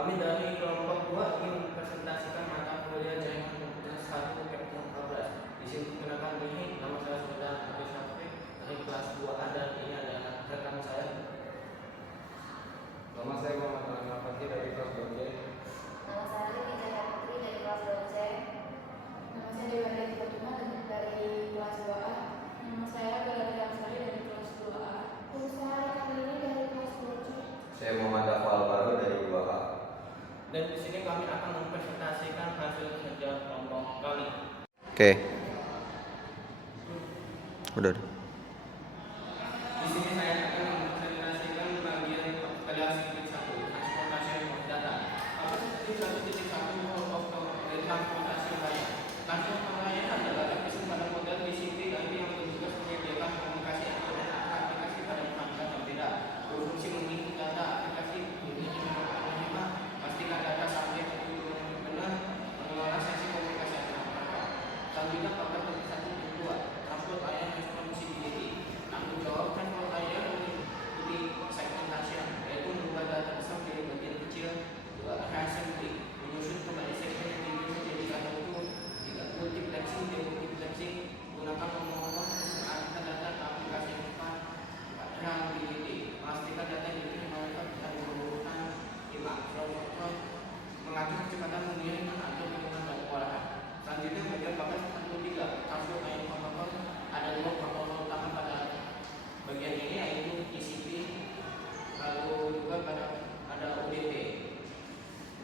Kami dari kelompok 2 ingin mempresentasikan mata kuliah jaringan komputer 1 Captain 14. Di sini perkenalkan ini, nama saya Saudara Agus Syafri dari kelas 2A dan ini adalah rekan saya. Nama saya Muhammad Alam Fatih dari kelas 2C. Nama saya Lili Jaya Putri dari kelas 2C. Nama saya Dewa Dari Fatuma dari kelas 2A. Nama saya Bella Ramsari dari kelas 2A. Nama saya Kamini dari kelas 2C. Saya Muhammad Dafal Alvaro dari 2A. Dan di sini kami akan mempresentasikan hasil kerja kelompok kami. Oke. Udah. Di sini saya akan mempresentasikan bagian aplikasi titik 1 transportasi of data. Aplikasi 1.1 mode of transportasi layan. Transportasi layan adalah aplikasi pada model TCP IP yang bertugas menyediakan komunikasi antara aplikasi pada perangkat yang beda. Berfungsi menghimpun data aplikasi pastikan data sampai ke tujuan benar, mengelola sesi komunikasi antar perangkat. Selanjutnya pada titik 1.2 transport layan responsibility. Tanggung jawab transport layan mengikuti segmentation, yaitu mengubah data besar menjadi bagian kecil, assembly, menyusun kembali segmen yang dibuat menjadi data utuh, multiplexing, demultiplexing, gunakan nomor mengarahkan data ke aplikasi yang tepat, reliability, memastikan data yang diberikan mereka bisa berurutan 5, mengatur kecepatan mengirim atau menggunakan data olahan. Selanjutnya bagian bagian 1.3 transport layan protokol. Ada 2 protokol utama pada bagian ini, yaitu TCP, lalu juga ada UDP.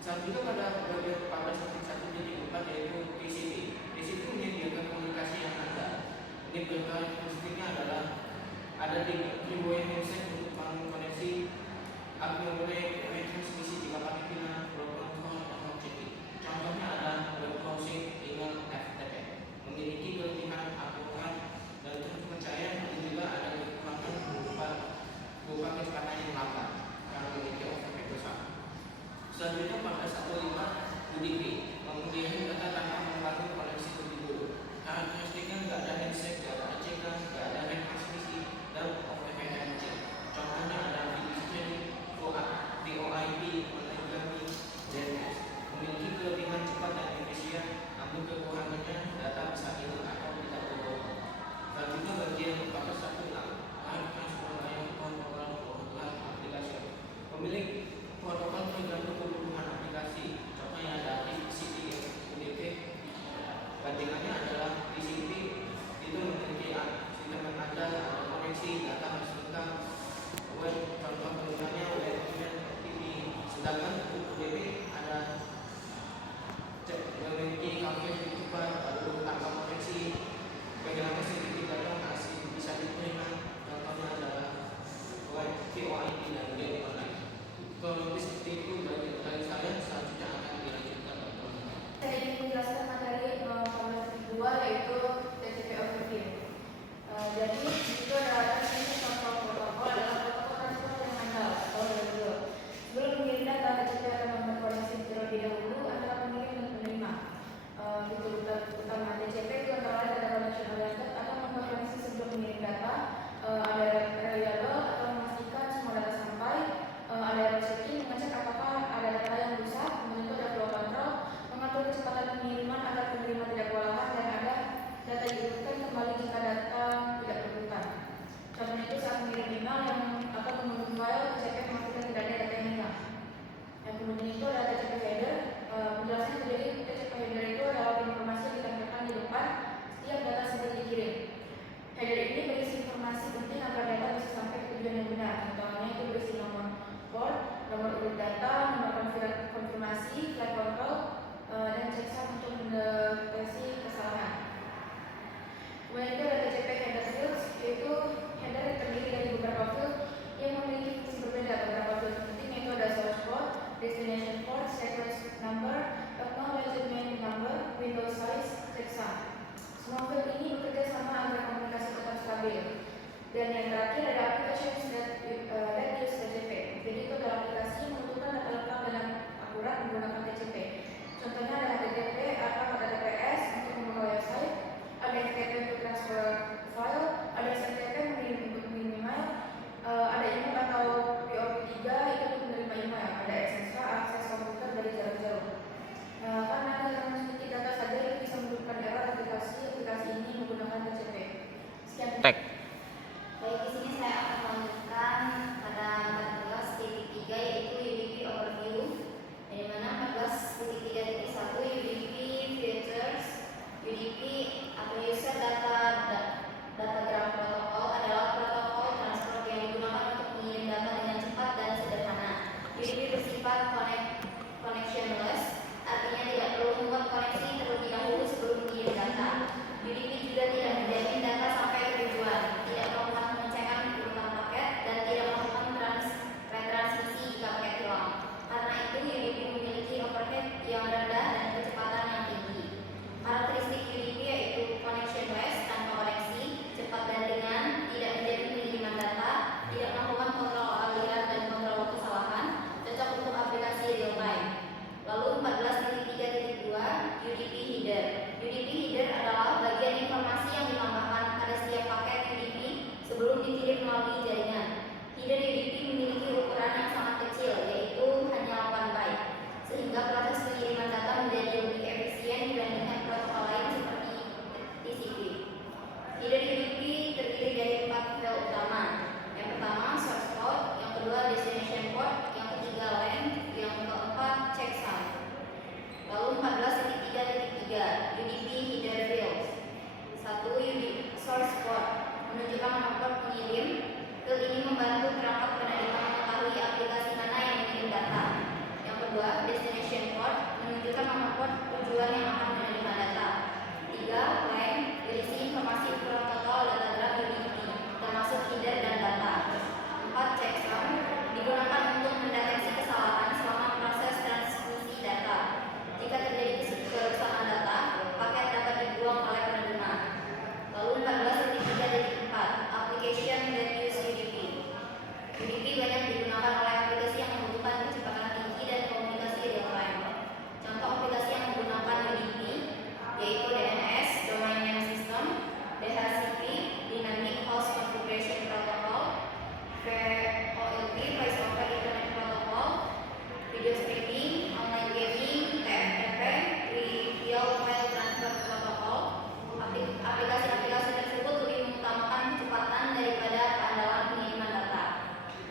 Selanjutnya pada bagian 14.1.4 yaitu TCP. TCP menyediakan komunikasi yang ada. Ini karakteristiknya adalah ada ribuan handset untuk membangun koneksi, aggregate transmisi jika pakai pilihan protokol atau TCP. Contohnya ada web browsing dengan FTP, memiliki kelebihan akurat dan terpercaya, dan juga ada kekurangan berupa kecepatan yang lambat karena memiliki overhead besar. Selanjutnya pada 1.5 UDP, mengirim data tanpa membangun koneksi lebih dulu. Karakteristiknya nggak ada handshake, nggak ada ACK, nggak ada transmisi, dan overhead yang kecil. Contohnya ada video streaming, VoIP, monogami, DNS. Memiliki kelebihan cepat dan efisien, namun kekurangannya data bisa hilang atau tidak terbawa. Selanjutnya bagian 14.1.6 transport layan protokol aplikasi. Pemilik protokol tergantung kebutuhan aplikasi. Contohnya ada TCP, UDP. Bandingannya adalah TCP itu 4.3 UDP header fields. 1. Source port menunjukkan nomor port pengirim. Field ini membantu perangkat penerima mengetahui aplikasi mana yang mengirim data. Yang kedua, destination port menunjukkan nomor port tujuan yang akan menerima data. 3. Line berisi informasi ukuran total datagram UDP termasuk header dan data. 4. Checksum digunakan untuk mendeteksi kesalahan selama proses transmisi data. Jika terjadi kerusakan data, paket dapat dibuang oleh penerima. Lalu 14.3.4 Application that use UDP. UDP banyak digunakan oleh aplikasi yang membutuhkan kecepatan tinggi dan komunikasi real time. Contoh aplikasi yang menggunakan UDP yaitu DNS (Domain Name System), DHCP (Dynamic Host Configuration Protocol), VoIP (Voice over Internet Protocol), video streaming, online gaming, TFTP, Real File Transfer Protocol. Aplikasi-aplikasi tersebut lebih mengutamakan kecepatan daripada keandalan pengiriman data.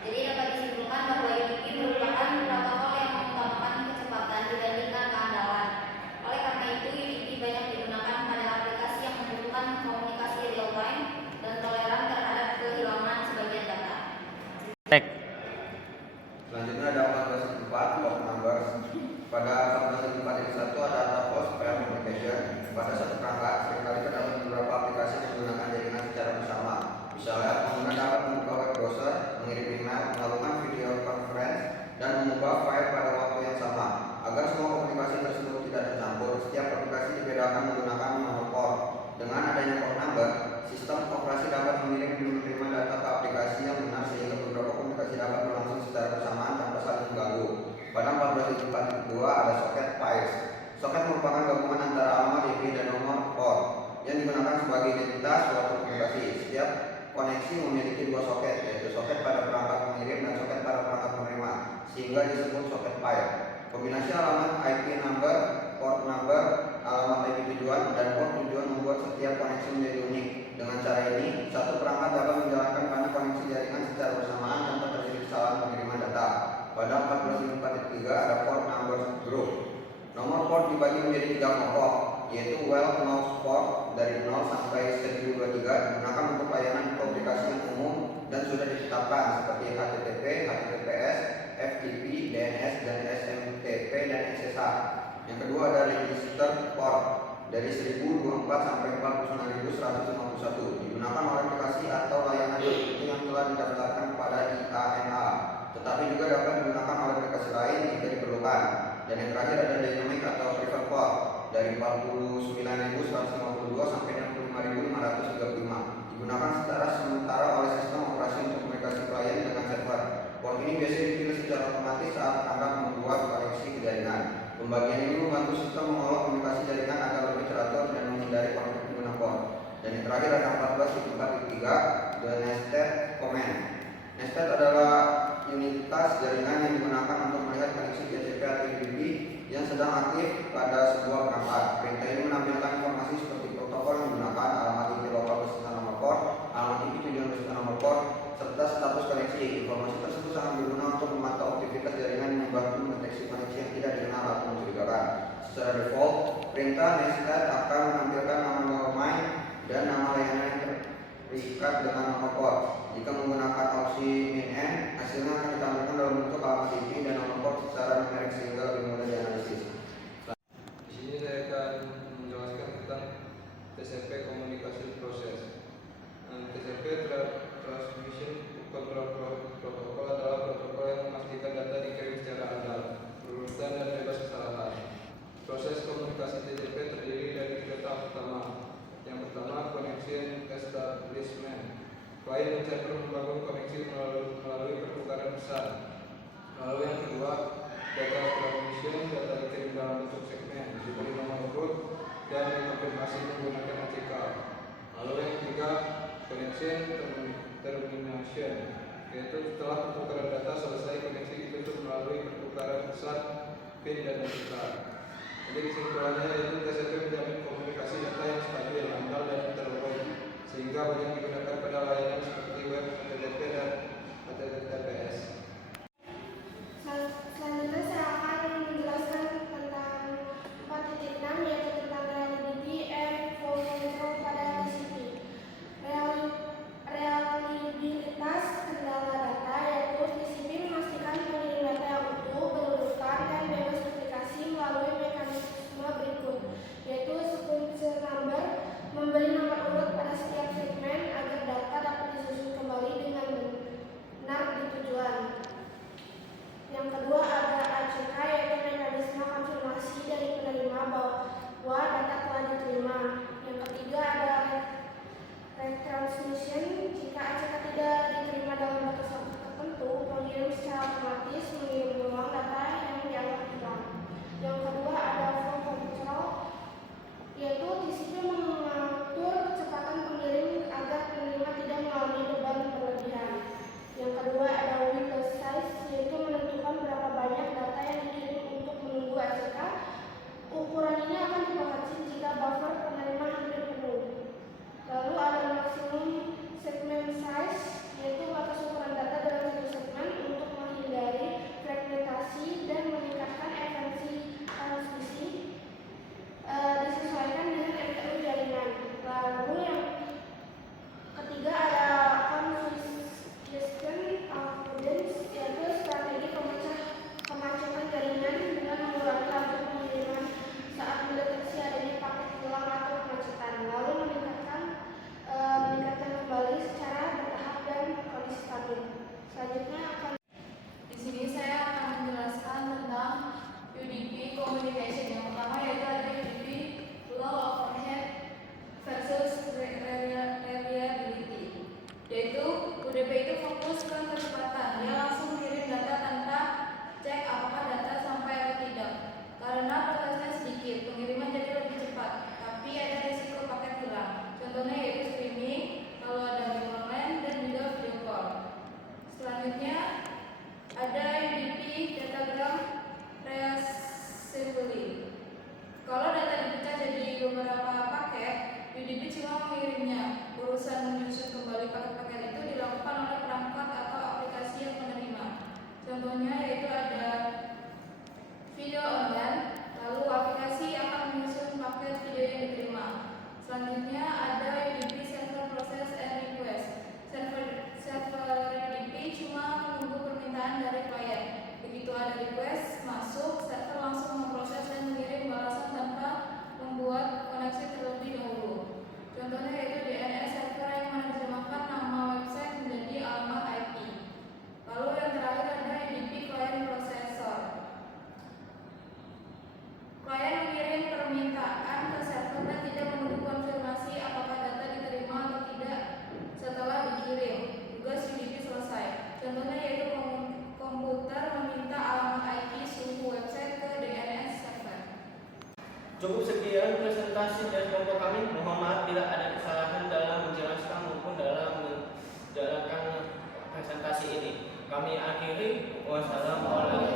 Jadi dapat disimpulkan bahwa UDP merupakan protokol yang mengutamakan kecepatan dibandingkan keandalan. Oleh karena itu, UDP banyak digunakan pada aplikasi yang membutuhkan komunikasi real time dan toleran terhadap kehilangan sebagian data. Selanjutnya ada 14.4 port numbers. Pada 14.4.1 ada data post pair communication. Pada satu perangkat, seringkali terdapat beberapa aplikasi yang menggunakan jaringan secara bersama. Misalnya, pengguna dapat membuka web browser, mengirim email, melakukan video conference, dan mengubah file pada waktu yang sama. Agar semua komunikasi tersebut tidak tercampur, setiap aplikasi dibedakan menggunakan nomor port. Dengan adanya port number, sistem operasi dapat mengirim dan menerima data ke aplikasi yang benar sehingga beberapa komunikasi dapat berlangsung secara bersamaan tanpa saling mengganggu. Pada 14.4.2 ada soket pairs. Soket merupakan gabungan antara alamat IP dan nomor port yang digunakan sebagai identitas suatu komunikasi. Setiap koneksi memiliki dua soket, yaitu soket pada perangkat pengirim dan soket pada perangkat penerima, sehingga disebut soket pair. Kombinasi alamat IP number, port number, alamat IP tujuan, dan port tujuan membuat setiap koneksi menjadi unik. Dengan cara ini, satu perangkat dapat menjalankan banyak koneksi jaringan secara bersamaan tanpa terjadi kesalahan pengiriman data. Pada 14.4.3 ada port number group. Nomor port dibagi menjadi 3 kelompok, yaitu well known port dari 0 sampai 1023 digunakan untuk layanan komunikasi yang umum dan sudah ditetapkan seperti HTTP, HTTPS, FTP, DNS, dan SMTP dan XSH. Yang kedua ada register port dari 1024 sampai 49151 digunakan oleh aplikasi atau layanan tertentu yang telah didaftarkan pada IANA, tetapi juga dapat digunakan oleh aplikasi lain jika diperlukan. Dan yang terakhir ada dynamic atau private port dari 49.152 sampai 65.535 digunakan secara sementara oleh sistem operasi untuk komunikasi klien dengan server. Port ini biasanya dipilih secara otomatis saat Anda membuat koneksi ke jaringan. Pembagian ini membantu sistem mengelola komunikasi jaringan agar lebih teratur dan menghindari konflik pengguna port. Dan yang terakhir ada 14.4.3 the nested command. Nested adalah unitas jaringan yang digunakan untuk melihat koneksi TCP atau UDP yang sedang aktif pada sebuah perangkat. Perintah ini menampilkan informasi seperti protokol yang digunakan, alamat IP lokal beserta nomor port, alamat IP tujuan beserta nomor port, serta status koneksi. Informasi tersebut sangat berguna untuk memantau aktivitas jaringan yang membantu mendeteksi koneksi yang tidak dikenal atau mencurigakan. Secara default, perintah nested akan menampilkan nama domain dan nama layanan yang terikat dengan nomor port. Jika menggunakan opsi min-n, hasilnya akan ditampilkan dalam bentuk alamat IP dan nomor port secara numerik sehingga lebih mudah dianalisis. Di sini saya akan menjelaskan tentang TCP Communication Process. TCP Transmission Control Protocol adalah protokol yang memastikan data dikirim secara adil, berurutan dan bebas kesalahan. Proses komunikasi TCP terdiri dari 3 tahap utama. Yang pertama, connection establishment. Klien dan server membangun koneksi melalui pertukaran pesan. Lalu yang kedua, data transmission, data dikirim dalam bentuk segmen, diberi nomor root dan dikonfirmasi menggunakan ACK. Lalu yang ketiga, connection termination, yaitu setelah pertukaran data selesai, koneksi ditutup melalui pertukaran pesan, PIN dan ACK. Jadi kesimpulannya yaitu TCP menjamin komunikasi data yang stabil, andal dan interoperable, sehingga banyak digunakan pada layanan seperti web, HTTP dan HTTPS. Selanjutnya saya akan menjelaskan tentang 4.6 yaitu tentang Ada UDP, Datagram, Reassembly. Kalau data dipecah jadi beberapa paket, UDP cuma mengirimnya. Urusan menyusun kembali paket-paket itu dilakukan oleh perangkat atau aplikasi yang menerima. Contohnya yaitu ada video online, lalu aplikasi akan menyusun paket video yang diterima. Selanjutnya ada UDP Server Process and Request. Server UDP cuma menunggu permintaan dari klien. Begitu ada request masuk, server langsung memproses dan mengirim balasan tanpa membuat koneksi terlebih dahulu. Contohnya yaitu DNS server yang menerjemahkan nama website menjadi alamat IP. Lalu yang terakhir ada UDP Client Processor. Klien mengirim permintaan ke server dan tidak menunggu konfirmasi apakah data diterima atau tidak setelah dikirim. Tugas UDP selesai. Contohnya yaitu komputer meminta alamat IP suhu website ke DNS server. Cukup sekian presentasi dari kelompok kami. Mohon maaf bila ada kesalahan dalam menjelaskan maupun dalam menjalankan presentasi ini. Kami akhiri. Wassalamualaikum